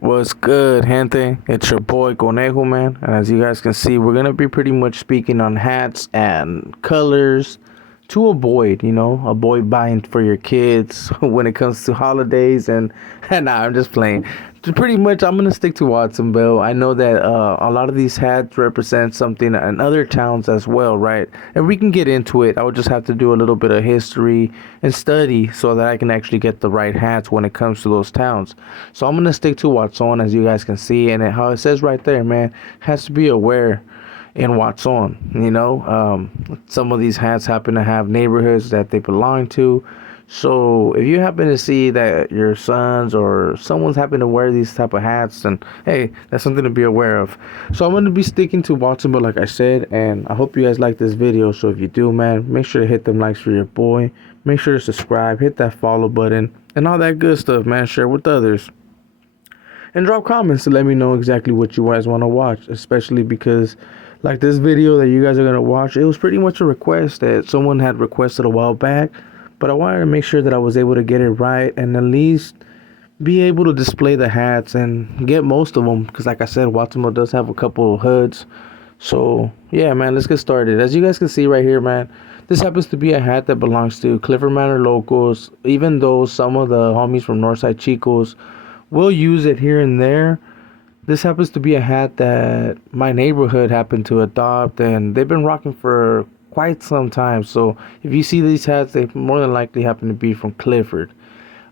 What's good, gente? It's your boy Conejo, man. And as you guys can see, we're gonna be pretty much speaking on hats and colors to avoid buying for your kids when it comes to holidays. And nah, I'm just playing. Pretty much, I'm gonna stick to Watsonville. I know that a lot of these hats represent something in other towns as well, right? And we can get into it. I would just have to do a little bit of history and study so that I can actually get the right hats when it comes to those towns. So I'm gonna stick to Watson, as you guys can see, and how it says right there, man, has to be aware in Watson. Some of these hats happen to have neighborhoods that they belong to. So if you happen to see that your sons or someone's happen to wear these type of hats, then hey, that's something to be aware of. So I'm going to be sticking to Watsonville, like I said, and I hope you guys like this video. So if you do, man, make sure to hit them likes for your boy. Make sure to subscribe, hit that follow button, and all that good stuff, man. Share with others. And drop comments to let me know exactly what you guys want to watch, especially because like this video that you guys are going to watch, it was pretty much a request that someone had requested a while back. But I wanted to make sure that I was able to get it right and at least be able to display the hats and get most of them. Because like I said, Watsonville does have a couple of hoods. So yeah, man, let's get started. As you guys can see right here, man, this happens to be a hat that belongs to Clifford Manor locals. Even though some of the homies from Northside Chicos will use it here and there, this happens to be a hat that my neighborhood happened to adopt. And they've been rocking for quite some time. So if you see these hats, they more than likely happen to be from Clifford.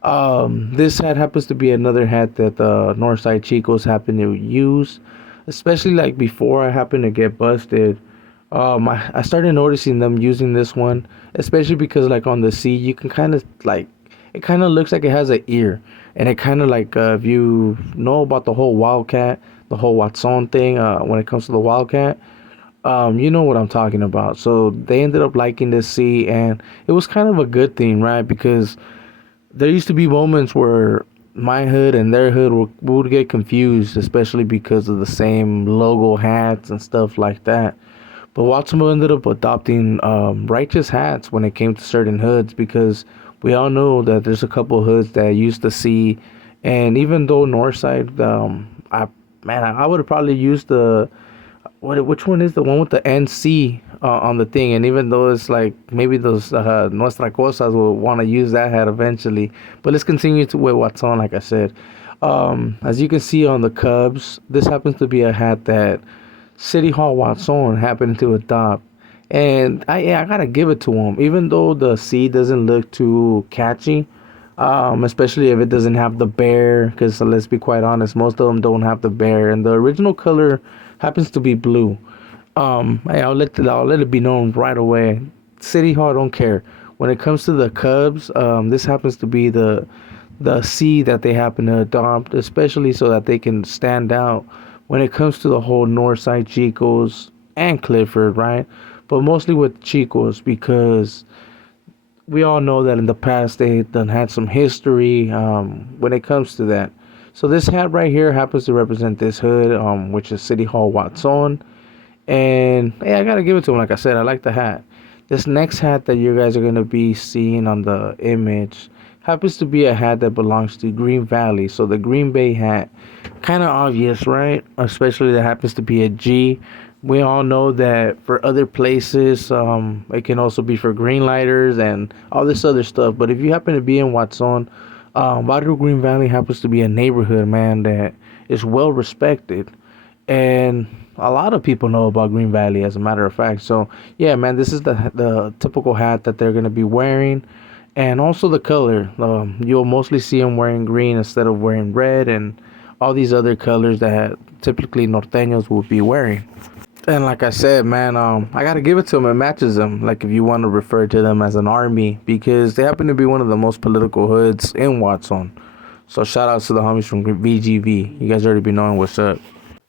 This hat happens to be another hat that the Northside Chicos happen to use, especially like before I happened to get busted. I started noticing them using this one, especially because like on the C, you can kind of like, it kind of looks like it has an ear, and it kind of like if you know about the whole Wildcat, the whole Watson thing, when it comes to the Wildcat. You know what I'm talking about. So they ended up liking this C, and it was kind of a good thing, right? Because there used to be moments where my hood and their hood would get confused, especially because of the same logo hats and stuff like that. But Watsonville ended up adopting righteous hats when it came to certain hoods, because we all know that there's a couple of hoods that used to see, and even though Northside, I would have probably used the which one is the one with the NC on the thing? And even though it's like maybe those Nuestra Cosas will want to use that hat eventually, but let's continue to with what's on. Like I said, as you can see on the Cubs, this happens to be a hat that City Hall Watson happened to adopt, and I gotta give it to him. Even though the C doesn't look too catchy, especially if it doesn't have the bear, because let's be quite honest, most of them don't have the bear, and the original color happens to be blue. I'll let it be known right away. City Hall don't care. When it comes to the Cubs, this happens to be the C that they happen to adopt, especially so that they can stand out when it comes to the whole Northside Chicos and Clifford, right? But mostly with Chicos, because we all know that in the past they done had some history when it comes to that. So this hat right here happens to represent this hood, which is City Hall Watson. And hey, I gotta give it to him. Like I said, I like the hat. This next hat that you guys are gonna be seeing on the image happens to be a hat that belongs to Green Valley. So the Green Bay hat, kind of obvious, right? Especially that happens to be a G. We all know that for other places, it can also be for Greenlighters and all this other stuff. But if you happen to be in Watson, Barrio Green Valley happens to be a neighborhood, man, that is well respected, and a lot of people know about Green Valley, as a matter of fact. So yeah, man, this is the typical hat that they're gonna be wearing, and also the color. You'll mostly see them wearing green instead of wearing red, and all these other colors that typically Nortenos would be wearing. And like I said, man, I gotta give it to them. It matches them. Like if you want to refer to them as an army, because they happen to be one of the most political hoods in Watson. So shout outs to the homies from VGV. You guys already be knowing what's up.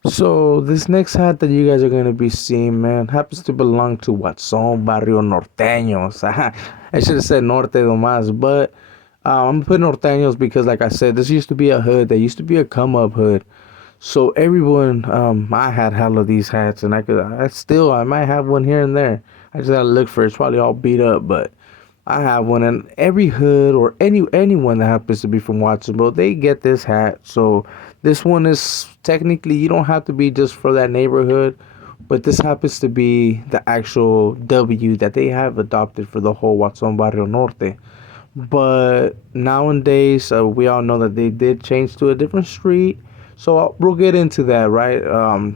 So this next hat that you guys are gonna be seeing, man, happens to belong to Watson Barrio Norteños. I should have said Norte Domas, but I'm putting Nortenos because, like I said, this used to be a hood. That used to be a come up hood. So everyone, I had hell of these hats, and I might have one here and there. I just gotta look for it. It's probably all beat up, but I have one. And every hood or anyone that happens to be from Watsonville, they get this hat. So this one is technically you don't have to be just for that neighborhood, but this happens to be the actual W that they have adopted for the whole Watson Barrio Norte. But nowadays, we all know that they did change to a different street. So we'll get into that, right?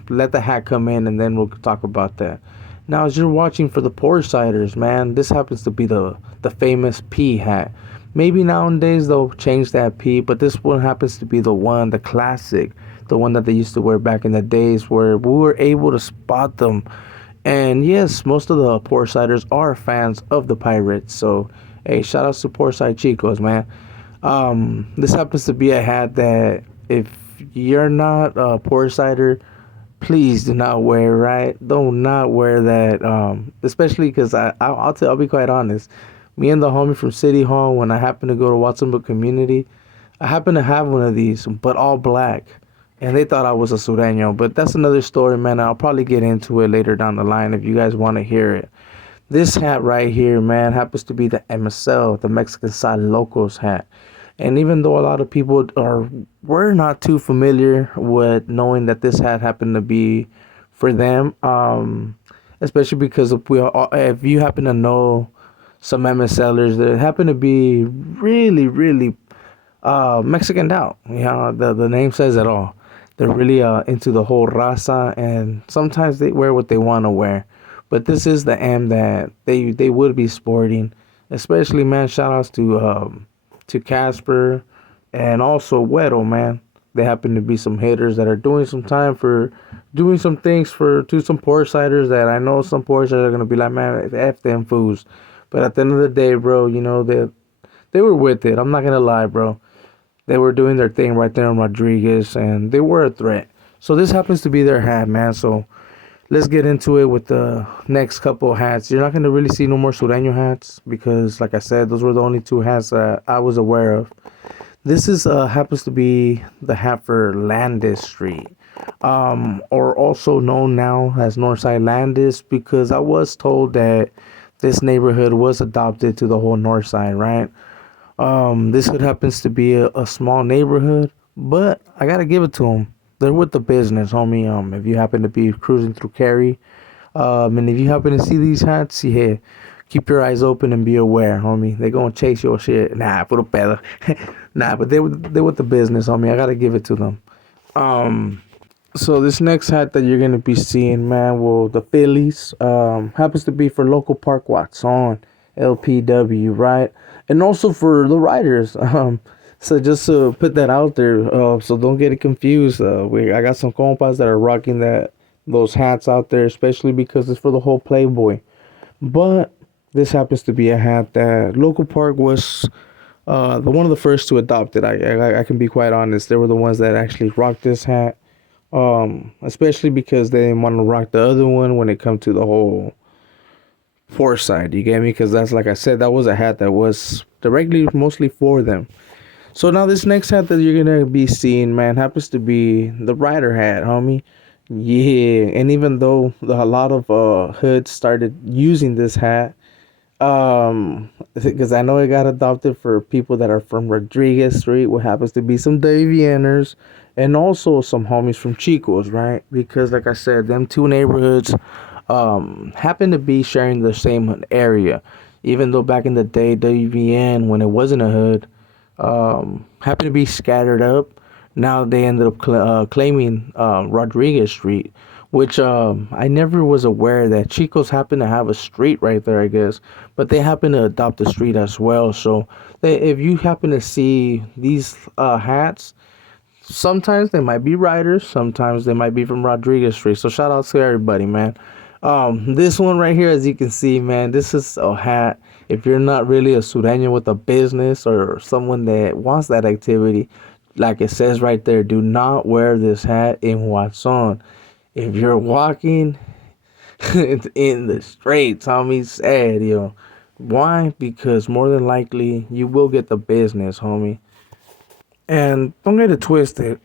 Let the hat come in, and then we'll talk about that. Now, as you're watching for the Portsiders, man, this happens to be the famous P hat. Maybe nowadays they'll change that P, but this one happens to be the one, the classic, the one that they used to wear back in the days, where we were able to spot them. And yes, most of the Portsiders are fans of the Pirates. So, hey, shout outs to Portside Chicos, man. This happens to be a hat that if you're not a Portsider, please do not wear. Right? Do not wear that. Especially because I'll be quite honest. Me and the homie from City Hall, when I happen to go to Watsonville Community, I happen to have one of these, but all black. And they thought I was a Sureño, but that's another story, man. I'll probably get into it later down the line if you guys want to hear it. This hat right here, man, happens to be the MSL, the Mexican Side Locals hat. And even though a lot of people were not too familiar with knowing that this hat happened to be for them, especially because if you happen to know some MSLers that happen to be really, really Mexicaned out. You know, the name says it all. They're really into the whole raza, and sometimes they wear what they want to wear. But this is the M that they would be sporting, especially, man. Shout outs to Casper and also Weddle, man. They happen to be some hitters that are doing some things to some Portsiders that I know some Portsiders are gonna be like, man, f them fools. But at the end of the day, bro, you know they were with it. I'm not gonna lie, bro. They were doing their thing right there in Rodriguez, and they were a threat. So this happens to be their hat, man. So let's get into it with the next couple of hats. You're not going to really see no more Sureño hats because, like I said, those were the only two hats that I was aware of. This is happens to be the hat for Landis Street, or also known now as Northside Landis, because I was told that this neighborhood was adopted to the whole north side, right? This hood happens to be a small neighborhood, but I gotta give it to them. They're with the business, homie. If you happen to be cruising through Cary, and if you happen to see these hats, yeah, keep your eyes open and be aware, homie. They gonna chase your shit. Nah, puro pedo. Nah, but they with the business, homie. I gotta give it to them. Um, so this next hat that you're gonna be seeing, man, well, the Phillies, happens to be for local park Watson, LPW, right? And also for the riders. So just to put that out there, so don't get it confused. I got some compas that are rocking those hats out there, especially because it's for the whole Playboy. But this happens to be a hat that local park was the one of the first to adopt it. I can be quite honest. They were the ones that actually rocked this hat. Especially because they didn't want to rock the other one when it come to the whole foresight. You get me? Because that's, like I said, that was a hat that was directly mostly for them. So now this next hat that you're gonna be seeing, man, happens to be the rider hat, homie. Yeah, and even though a lot of hoods started using this hat, because I know it got adopted for people that are from Rodriguez Street, what happens to be some Davianers, and also some homies from Chicos, right? Because like I said, them two neighborhoods happen to be sharing the same area. Even though back in the day, WVN, when it wasn't a hood, happened to be scattered up. Now they ended up claiming Rodriguez Street, which I never was aware that Chicos happen to have a street right there, I guess. But they happen to adopt the street as well. So if you happen to see these hats, sometimes they might be riders, sometimes they might be from Rodriguez Street. So shout out to everybody, man. This one right here, as you can see, man, this is a hat. If you're not really a Sureño with a business or someone that wants that activity, like it says right there, do not wear this hat in Watson. If you're walking in the streets, homie, sad, yo. Why? Because more than likely you will get the business, homie. And don't get it twisted.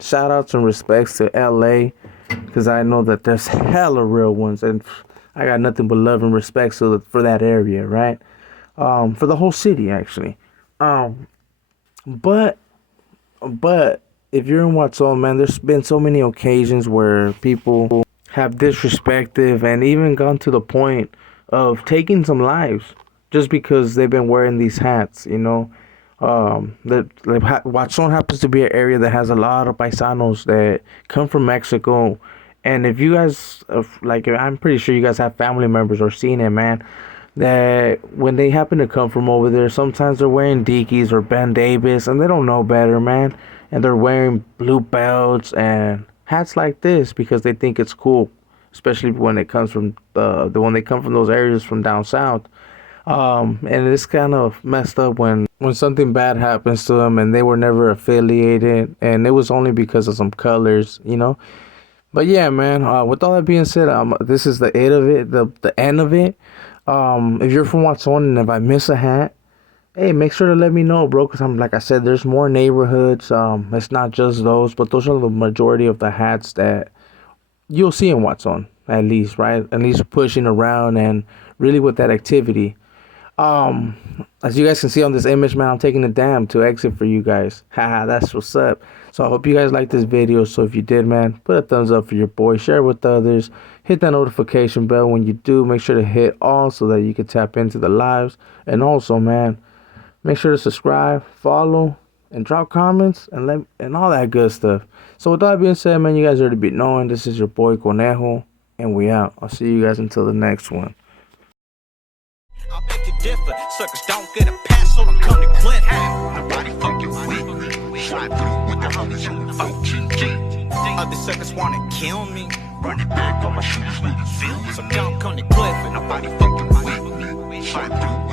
Shout outs and respects to LA, because I know that there's hella real ones, and I got nothing but love and respect for that area, right? For the whole city, actually. Um, but but if you're in Watson, man, there's been so many occasions where people have disrespected and even gone to the point of taking some lives just because they've been wearing these hats, you know. That like Watson happens to be an area that has a lot of paisanos that come from Mexico, and if you guys like, I'm pretty sure you guys have family members or seen it, man. That when they happen to come from over there, sometimes they're wearing Dickies or Ben Davis, and they don't know better, man. And they're wearing blue belts and hats like this because they think it's cool, especially when it comes from the when they come from those areas from down south. And it's kind of messed up when something bad happens to them and they were never affiliated, and it was only because of some colors, you know. But yeah, man. With all that being said, this is the end of it. The end of it. If you're from Watson and if I miss a hat, hey, make sure to let me know, bro. Cause I'm like I said, there's more neighborhoods. It's not just those, but those are the majority of the hats that you'll see in Watson, at least, right? At least pushing around and really with that activity. As you guys can see on this image, man, I'm taking a dam to exit for you guys. Haha, that's what's up. So I hope you guys liked this video. So if you did, man, put a thumbs up for your boy, share it with others, hit that notification bell when you do. Make sure to hit all so that you can tap into the lives. And also, man, make sure to subscribe, follow, and drop comments and all that good stuff. So with that being said, man, you guys already be knowing this is your boy Conejo, and we out. I'll see you guys until the next one. I beg to differ, suckers don't get a pass, so don't come to Cliff. Nobody fucking with me. Slide through with the homies on the 4GG. Other suckers wanna kill me. Run it back on my shoes, niggas feel me. So don't come to Cliff, and nobody fucking with me. Slide through